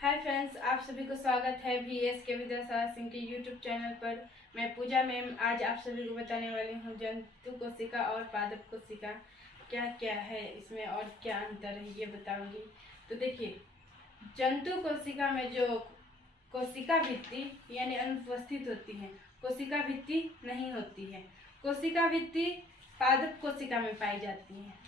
Hi friends, आप सभी को स्वागत है VS के विद्यासागर सिंह के यूट्यूब चैनल पर। मैं पूजा मैम आज आप सभी को बताने वाली हूँ जंतु कोशिका और पादप कोशिका क्या क्या है इसमें और क्या अंतर है ये बताऊंगी। तो देखिए, जंतु कोशिका में जो कोशिका भित्ति यानी अनुपस्थित होती है, कोशिका भित्ति नहीं होती है। कोशिका भित्ति पादप कोशिका में पाई जाती है।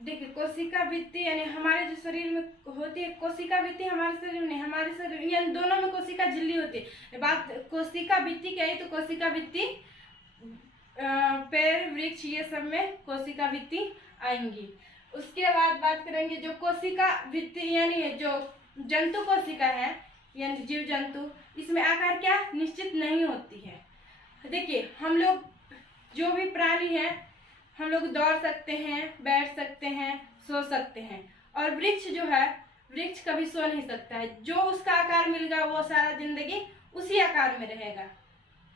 देखिए, कोशिका भित्ति यानी हमारे जो शरीर में होती है, कोशिका भित्ति हमारे शरीर में नहीं, हमारे शरीर यानी दोनों में कोशिका झिल्ली होती है। बात कोशिका भित्ति क्या है, तो कोशिका भित्ति पैर, वृक्ष ये सब में कोशिका भित्ति आएंगी। उसके बाद बात करेंगे जो कोशिका भित्ति यानी जो जंतु कोशिका है यानी जीव जंतु, इसमें आकार क्या निश्चित नहीं होती है। देखिए, हम लोग जो भी प्राणी है, हम लोग दौड़ सकते हैं, बैठ सकते हैं, सो सकते हैं, और वृक्ष जो है, वृक्ष कभी सो नहीं सकता है। जो उसका आकार मिलेगा वो सारा जिंदगी उसी आकार में रहेगा।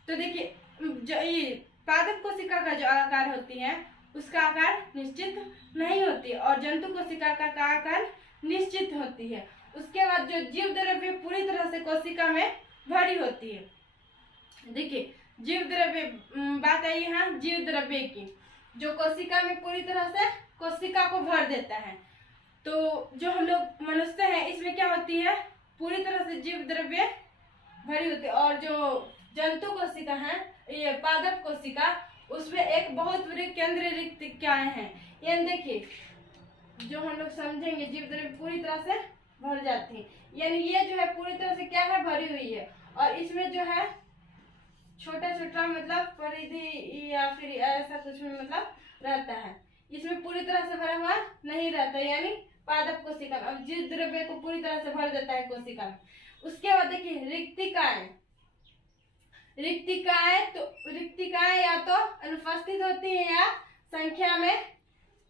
तो देखिए, जो ये पादप कोशिका का जो आकार होती है उसका आकार निश्चित नहीं होती है, और जंतु कोशिका का आकार निश्चित होती है। उसके बाद जो जीव द्रव्य पूरी तरह से कोशिका में भरी होती है। देखिए, जीव द्रव्य बात आई यहाँ जीव द्रव्य की, जो कोशिका में पूरी तरह से कोशिका को भर देता है। तो जो हम लोग मनुष्य हैं इसमें क्या होती है, पूरी तरह से जीव द्रव्य भरी होती है। और जो जंतु कोशिका है, ये पादप कोशिका, उसमें एक बहुत बड़ी केंद्रीय रिक्तिकाएं हैं। यानी देखिए, जो हम लोग समझेंगे जीव द्रव्य पूरी तरह से भर जाती है, यानी ये जो है पूरी तरह से क्या है, भरी हुई है। और इसमें जो है छोटा छोटा मतलब परिधि या फिर ऐसा कुछ भी मतलब रहता है, इसमें पूरी तरह से भरा हुआ नहीं रहता, यानी पादप कोशिका अब जिस द्रव्य को पूरी तरह से भर देता है कोशिका में। उसके बाद देखिए रिक्तिकाएं, रिक्तिकाएं या तो अनुपस्थित होती है या संख्या में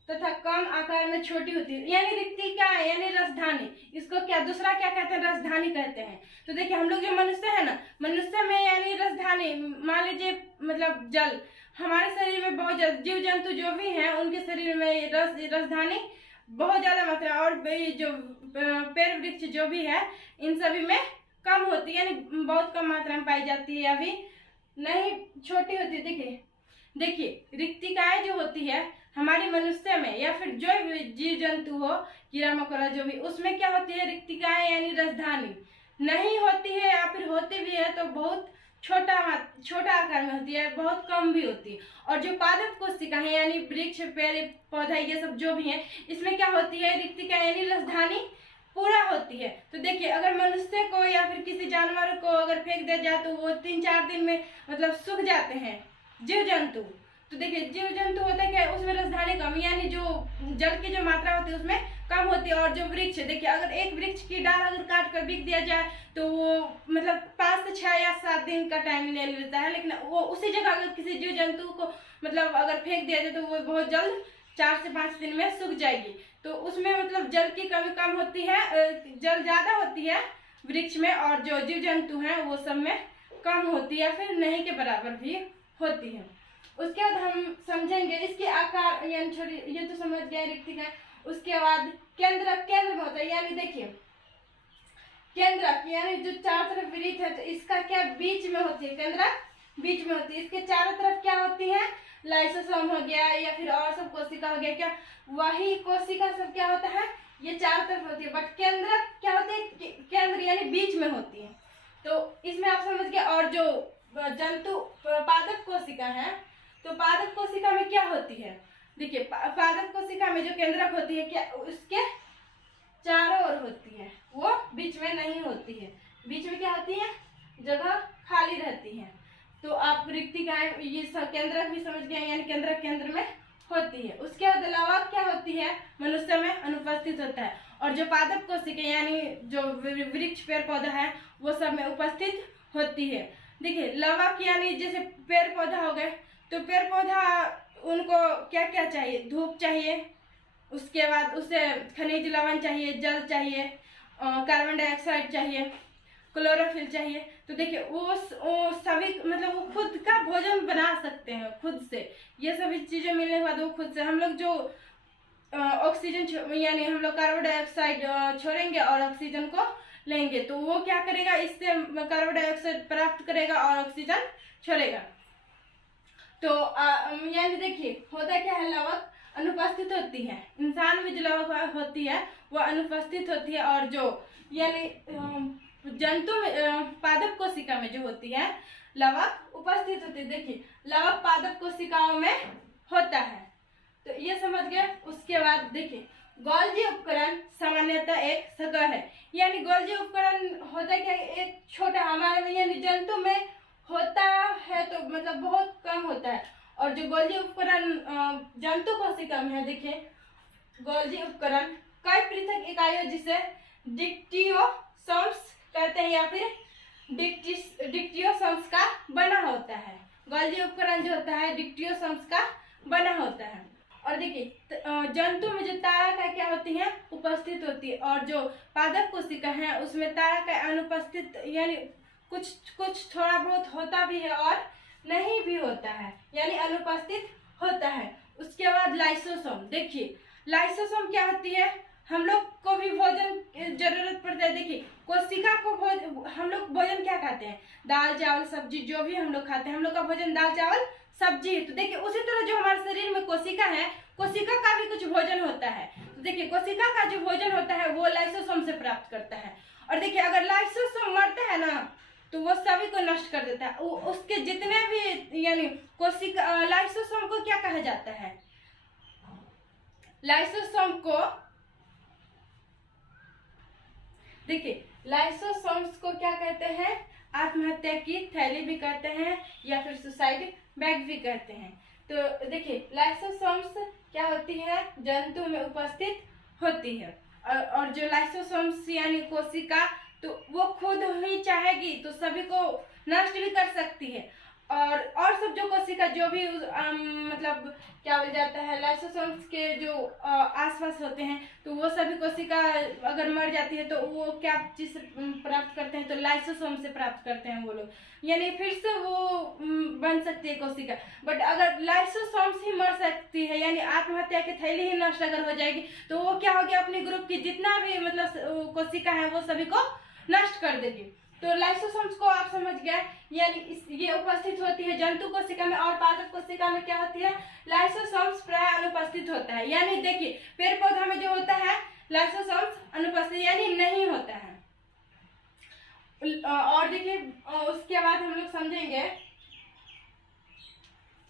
तथा कम आकार में छोटी होती है। यानी रिक्तिका यानी रसधानी, इसको क्या दूसरा क्या कहते हैं, रसधानी कहते हैं। तो देखिए, हम लोग जो मनुष्य है ना, मनुष्य में यानी रसधानी, मान लीजिए मतलब जल, हमारे शरीर में बहुत ज्यादा जीव जंतु जो भी हैं उनके शरीर में रसधानी बहुत ज्यादा मात्रा, और जो पेड़ वृक्ष जो भी है इन सभी में कम होती है, यानी बहुत कम मात्रा में पाई जाती है, अभी नहीं छोटी होती है। देखिए रिक्तिकाएं जो होती है हमारी मनुष्य में या फिर जो जीव जंतु हो, कीड़ा मकोड़ा जो भी, उसमें क्या होती है, रिक्तिकाएं यानी रसधानी नहीं होती है, या फिर होती भी है तो बहुत छोटा आकार में होती है, बहुत कम भी होती है। और जो पादप कोशिका है यानी वृक्ष, पेड़ पौधा ये सब जो भी है, इसमें क्या होती है, रिक्तिका यानी रसधानी पूरा होती है। तो देखिए, अगर मनुष्य को या फिर किसी जानवर को अगर फेंक दिया जाए तो वो 3-4 दिन में मतलब सूख जाते हैं जीव जंतु। तो देखिए, जीव जंतु होता है क्या, उसमें रसधानी कम यानी जो जल की जो मात्रा होती है उसमें कम होती है। और जो वृक्ष, देखिए अगर एक वृक्ष की डाल अगर काट कर बिक दिया जाए तो वो मतलब 5 से 6 या 7 दिन का टाइम ले लेता है, लेकिन वो उसी जगह अगर किसी जीव जंतु को मतलब अगर फेंक दिया जाए तो वो बहुत जल्द 4 से 5 दिन में सूख जाएगी। तो उसमें मतलब जल की कमी कम होती है, जल ज्यादा होती है वृक्ष में, और जो जीव जंतु है वो सब में कम होती है, फिर नहीं के बराबर भी होती है। उसके बाद हम समझेंगे इसके आकार, यानी छोटी, ये तो समझ गए रिक्तिका। उसके बाद केंद्र में होता है, यानी देखिए केंद्रक यानी जो चारों तरफ वृत्त है, तो इसका क्या बीच में होती है, केंद्रक बीच में होती है। इसके चारों तरफ क्या होती है, लाइसोसोम हो गया या फिर और सब कोशिका हो गया, क्या वही कोशिका सब क्या होता है, ये चारों तरफ होती है, बट केंद्रक क्या होती है, केंद्र यानी बीच में होती है। तो इसमें आप समझ गए। और जो जंतु पादप कोशिका है, तो पादप कोशिका में क्या होती है, देखिए पादप कोशिका में जो केंद्रक होती है, क्या उसके चारों ओर होती है, वो बीच में नहीं होती है। बीच में क्या होती है, जगह खाली रहती है। तो आप रिक्तिकाएं ये सब केंद्रक भी समझ गए, यानी केंद्रक केंद्र में होती है। उसके अलावा क्या होती है, मनुष्य में अनुपस्थित होता है। और जो पादप कोशिका यानी जो वृक्ष पेड़ पौधा है वो सब में उपस्थित होती है। देखिए लवक यानी जैसे पेड़ पौधा हो गए, तो पेड़ पौधा उनको क्या क्या चाहिए, धूप चाहिए, उसके बाद उसे खनिज लवण चाहिए, जल चाहिए, कार्बन डाइऑक्साइड चाहिए, क्लोरोफिल चाहिए। तो देखिए वो सभी मतलब वो खुद का भोजन बना सकते हैं खुद से, ये सभी चीजें मिलने के बाद वो खुद से, हम लोग जो ऑक्सीजन यानी हम लोग कार्बन डाइऑक्साइड छोड़ेंगे और ऑक्सीजन को लेंगे, तो वो क्या करेगा, इससे कार्बन डाइऑक्साइड प्राप्त करेगा और ऑक्सीजन छोड़ेगा। तो यानी देखिए होता क्या है, लवक अनुपस्थित होती है, इंसान में जो लवक होती है वो अनुपस्थित होती है, और जो यानी जंतु में पादप कोशिका में जो होती है लवक उपस्थित होती है। देखिए लवक पादप कोशिकाओं में होता है, तो ये समझ गए। उसके बाद देखिए गोल्जी उपकरण सामान्यतः एक सतह है, यानी गोल्जी उपकरण होता है क्या, एक छोटा हमारे में यानी जंतु में होता है तो मतलब बहुत कम होता है, और जो गोल्जी उपकरण जंतु कोशिका में है, देखिए गोल्जी उपकरण कई पृथक इकाइयों जिसे डिक्टियोसोम्स कहते हैं या फिर डिक्टियोसोम्स का बना होता है। गोल्जी उपकरण जो होता है डिक्टियोसोम्स का बना होता है। और देखिए जंतु में जो तारक क्या होती है, उपस्थित होती है, और जो पादप कोशिका है उसमें तारक अनुपस्थित, यानी कुछ थोड़ा बहुत होता भी है और नहीं भी होता है, यानी अनुपस्थित होता है। उसके बाद लाइसोसोम, देखिए लाइसोसोम क्या होती है, हम लोग को भी भोजन जरूरत पड़ता है। देखिए कोशिका को हम लोग भोजन क्या खाते हैं, दाल चावल सब्जी, जो भी हम लोग खाते हैं हम लोग का भोजन दाल चावल सब्जी है। तो देखिए उसी तरह जो हमारे शरीर में कोशिका है, कोशिका का भी कुछ भोजन होता है। तो देखिए कोशिका का जो भोजन होता है वो लाइसोसोम से प्राप्त करता है। और देखिए अगर लाइसोसोम मरता है ना तो वो सभी को नष्ट कर देता है, उसके जितने भी यानी कोशिका, लाइसोसोम को क्या कहा जाता है, लाइसोसोम को देखिए लाइसोसोम्स को क्या कहते हैं, आत्महत्या की थैली भी कहते हैं या फिर सुसाइड बैग भी कहते हैं। तो देखिए लाइसोसोम्स क्या होती है, जंतु में उपस्थित होती है, और जो लाइसोसोम्स यानी कोशिका, तो वो खुद ही चाहेगी तो सभी को नष्ट भी कर सकती है, और सब जो कोशिका जो भी मतलब क्या बोल जाता है, लाइसोसोम्स के जो आसपास होते हैं, तो वो सभी कोशिका अगर मर जाती है तो वो क्या चीज प्राप्त करते हैं, तो लाइसोसोम से प्राप्त करते हैं वो लोग, यानी फिर से वो बन सकती है कोशिका। बट अगर लाइसोसोम्स ही मर सकती है, यानी आत्महत्या की थैली ही नष्ट अगर हो जाएगी, तो वो क्या हो गया, अपने ग्रुप की जितना भी मतलब कोशिका है वो सभी को नष्ट कर देगी। तो लाइसोसोम्स को आप समझ गए, यानी ये उपस्थित होती है जंतु कोशिका में, और पादप कोशिका में क्या होती है, लाइसोसोम्स प्राय अनुपस्थित होता है। यानी देखिए पेड़ पौधा में जो होता है लाइसोसोम्स अनुपस्थित यानी नहीं होता है। और देखिए उसके बाद हम लोग समझेंगे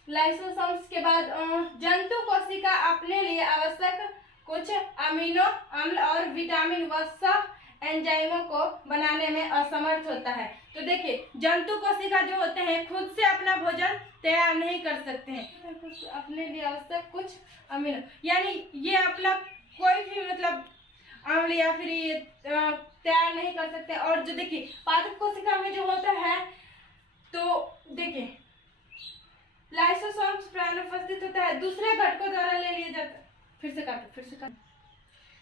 लाइसोसोम्स के बाद जंतु कोशिका अपने लिए आवश्यक कुछ अमीनो अम्ल और विटामिन व एंजाइमों को बनाने में असमर्थ होता है। तो देखिए जंतु कोशिका जो होते हैं खुद से अपना भोजन तैयार नहीं कर सकते हैं, अपने लिए आवश्यक कुछ अमीनो, यानी ये अपना कोई भी मतलब अम्ल या फिर ये तैयार नहीं कर सकते। और जो देखिए पादप कोशिका में जो होता है, तो देखिए लाइसोसोम्स प्राय अनुपस्थित होता है, दूसरे घटकों द्वारा ले लिया जाता है। फिर से काटो।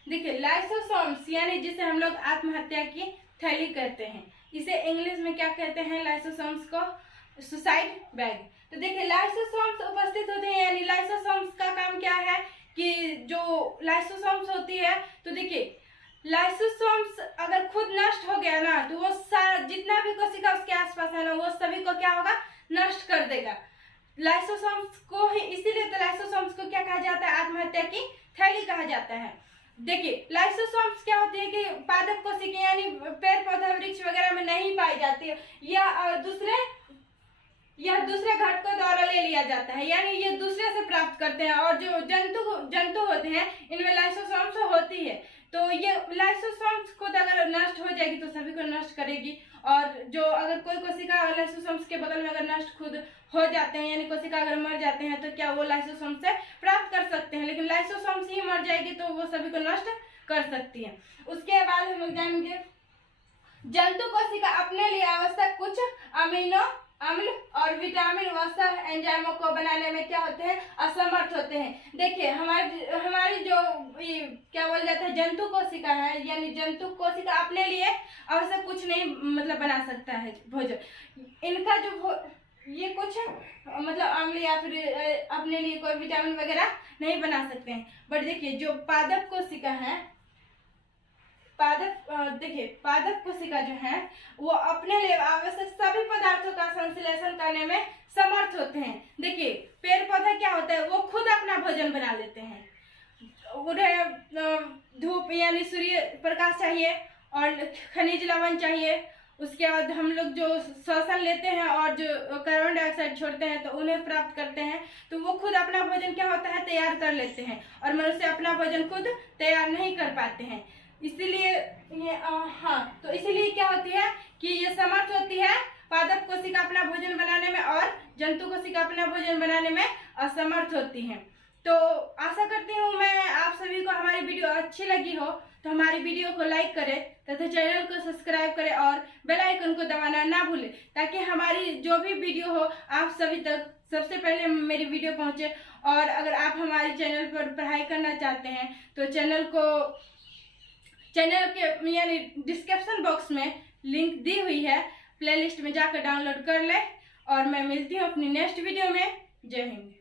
देखिए लाइसोसोम्स यानी जिसे हम लोग आत्महत्या की थैली कहते हैं, इसे इंग्लिश में क्या कहते हैं, लाइसोसोम्स को सुसाइड बैग। तो देखिए लाइसोसोम्स उपस्थित होते हैं, यानी लाइसोसोम्स का काम क्या है कि जो लाइसोसोम्स होती है, तो देखिए लाइसोसोम्स अगर खुद नष्ट हो गया ना तो वो जितना भी कोशिका उसके आसपास है ना वो सभी को क्या होगा, नष्ट कर देगा। लाइसोसोम्स को ही इसीलिए तो लाइसोसोम्स को क्या कहा जाता है, आत्महत्या की थैली कहा जाता है। देखिए लाइसोसोम्स क्या होती है कि पादप कोशिका यानी पेड़ पौधा वृक्ष वगैरह में नहीं पाई जाती है, यह दूसरे घटकों द्वारा ले लिया जाता है, यानी ये दूसरे से प्राप्त करते हैं। और जो जंतु होते हैं इनमें लाइसोसोम्स होती है, तो ये लाइसोसोम्स खुद अगर नष्ट हो जाएगी तो सभी को नष्ट करेगी। और जो अगर कोई कोशिका लाइसोसोम्स के बगल में अगर नष्ट खुद हो जाते हैं, यानी कोशिका अगर मर जाते हैं, तो क्या वो लाइसोसोम्स से प्राप्त कर सकते हैं, लेकिन लाइसोसोम्स ही मर जाएगी तो वो सभी को नष्ट कर सकती है। उसके बाद हम लोग जानेंगे जंतु कोशिका अपने लिए आवश्यक कुछ अमीनो अम्ल और विटामिन व एंजाइमों को बनाने में क्या होते हैं, असमर्थ होते हैं। देखिए हमारी जो क्या बोल जाता है जंतु कोशिका है, यानी जंतु कोशिका अपने लिए आवश्यक कुछ नहीं मतलब बना सकता है भोजन। इनका जो ये कुछ मतलब अम्ल या फिर अपने लिए कोई विटामिन वगैरह नहीं बना सकते हैं। बट देखिए जो पादप कोशिका है, देखिए पादप कोशिका जो है वो अपने लिए आवश्यक सभी पदार्थों का संश्लेषण करने में समर्थ होते हैं। देखिए पेड़ पौधा क्या होता है, वो खुद अपना भोजन बना लेते हैं। उन्हें धूप यानी सूर्य प्रकाश चाहिए और खनिज लवण चाहिए। उसके बाद हम लोग जो श्वसन लेते हैं और जो कार्बन डाइऑक्साइड छोड़ते हैं तो उन्हें प्राप्त करते हैं। तो वो खुद अपना भोजन क्या होता है तैयार कर लेते हैं, और मनुष्य अपना भोजन खुद तैयार नहीं कर पाते हैं। इसीलिए ये तो इसीलिए क्या होती है कि ये समर्थ होती है पादप कोशिका अपना भोजन बनाने में, और जंतु कोशिका अपना भोजन बनाने में असमर्थ होती हैं। तो आशा करती हूँ मैं आप सभी को हमारी वीडियो अच्छी लगी हो, तो हमारी वीडियो को लाइक करें तथा चैनल को सब्सक्राइब करें और बेल आइकन को दबाना ना भूलें, ताकि हमारी जो भी वीडियो हो आप सभी तक सबसे पहले मेरी वीडियो पहुंचे। और अगर आप हमारे चैनल पर पढ़ाई करना चाहते हैं तो चैनल के यानी डिस्क्रिप्शन बॉक्स में लिंक दी हुई है, प्लेलिस्ट में जाकर डाउनलोड कर लें। और मैं मिलती हूँ अपनी नेक्स्ट वीडियो में। जय हिंद।